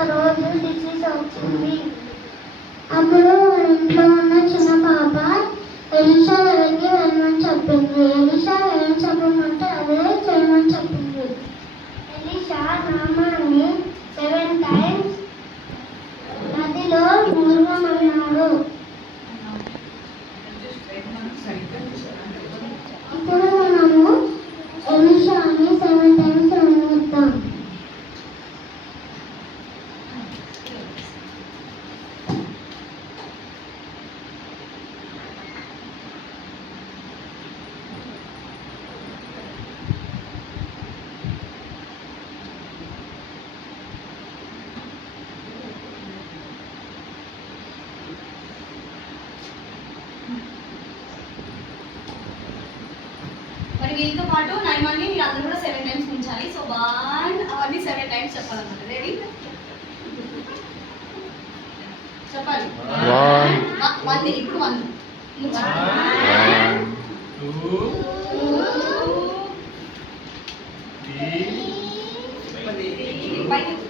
ఒకరోజు డిసీజ్ వచ్చింది. అప్పుడు ఇంట్లో ఉన్న చిన్న పాప ఎలీషా దగ్గరికి వెళ్ళమని చెప్పింది. ఎలీషా ఏం చెప్పమంటే అదే చేయమని చెప్పింది. ఎలీషా నామాన్ని 7 times నదిలో మునగమన్నాడు. ఇప్పుడు మనము ఎలీషాని 7 times మునగుతాం. మరి వీళ్ళతో పాటు నైమాన్ని మీరు అందరూ కూడా 7 times ఉంచాలి. సో 1 అవన్నీ 7 times చెప్పాలన్నమాట. రెడీ? చెప్పాలి. 1 ఇప్పుడు 1 2 3 5